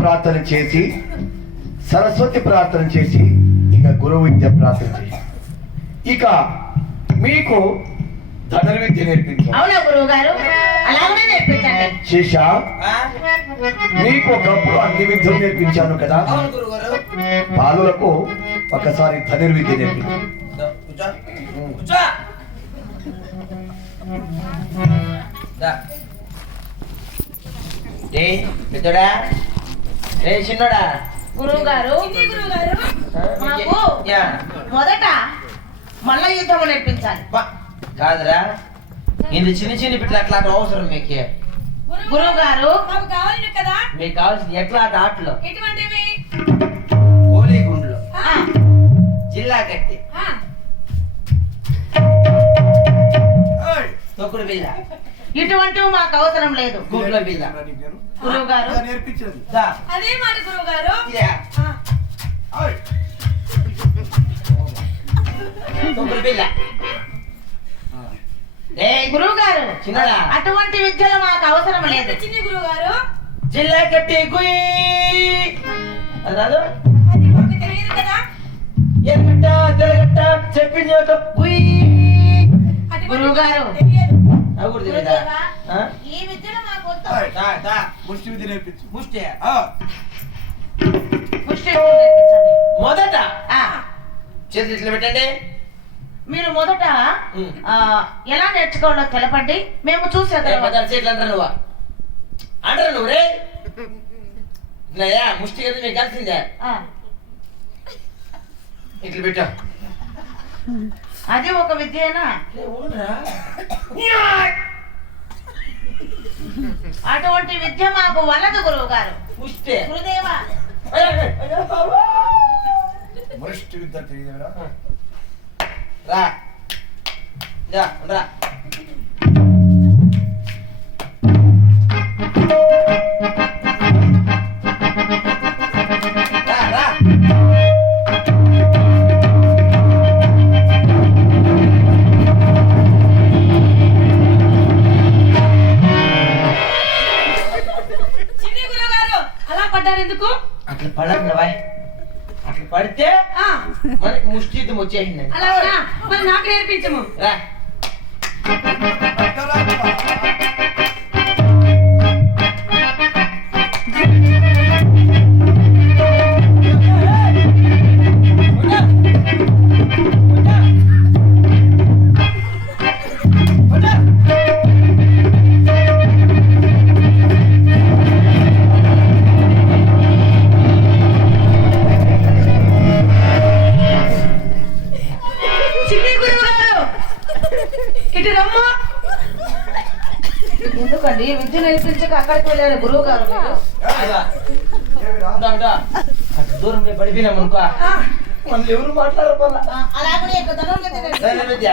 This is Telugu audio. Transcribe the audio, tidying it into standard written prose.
ప్రార్థన చేసి సరస్వతి ప్రార్థన చేసి ఇక గురు విద్య ప్రార్థన చేసి ఇక మీకు ధనుర్విద్య నేర్పించాను. అవునా గురువు గారు, అలాగనే నేర్పించండి. శేష, మీకు ఒకప్పుడు అన్ని విద్యలు నేర్పించాను కదా. బాలులకు ఒకసారి ధనుర్విద్య నేర్పించాను. చిన్నోడా గురువు గారు, మాకు మొదట మల్ల యుద్ధం నేర్పించాలి. కాదురా, ఇది చిన్న చిన్న బిడ్డలు అట్లా అవసరం మీకు. గురువు గారు, మీకు కావాల్సిన ఎట్లా ఆటలు ఎటువంటివి? గోలీ గుండ్లు, జిల్లా కట్టి, తొక్కుడు బిల్ల, ఇటువంటివి మాకు అవసరం లేదు. గుడ్ల బిల్ల. గురువు గారు నేర్పించదు. అదే మాట గురువు గారు. తొక్కుడు బిల్ల. గురువు గారు, చిన్నడా, అటువంటి విద్యలు మాకు అవసరం లేదు. చిన్ని గురువు గారు, జిల్లా కట్టి గుయ్ రాదు. అది మాకు తెలియదు కదా. ఎరగట్ట తెరగట్ట చెప్పింది ఒక గుయ్. గురువు గారు, తెలియదు. అవి కూడా తెలియదా? ఈ విద్యలు మాకు వద్దు. ముష్టి విద్య నేర్పించు. ముష్టి ముష్టి నేర్పించండి. మొదట ఆ, చేతులు ఇట్లా పెట్టండి. మీరు మొదట ఎలా నేర్చుకోవాలో తెలపండి, మేము చూసేద్దాం. చేతులు అంటారు నువ్వు అంటారు నువ్వు రే ముష్టి కదా మీకు కలిసిందే. ఇట్లా పెట్టా. అది ఒక విద్యేనా? అటువంటి విద్య మాకు వలదు గురువు గారు. ముష్టి గురుదేవా, ముష్టి విద్య తెలియదురా. రా రా. చిన్ని గురువు గారు, అలా పడ్డారు ఎందుకు? అట్లా పడకుండా బాయ్. అట్లా పడితే మనకి ముష్టి యుద్ధం వచ్చేసింది. అలాగా మరి నాకు నేర్పించము. రా. చిన్ని గురువు గారు, ఇటు రమ్మ. ఎందుకండి విద్య నేర్పించక అక్కడికి వెళ్ళారు గురువు గారు? దూరం పోయి పడిపోయినాం అనుకో, మనం ఎవరు మాట్లాడరు. అలాగనే ధనుర్విద్య నేర్పించండి. విద్య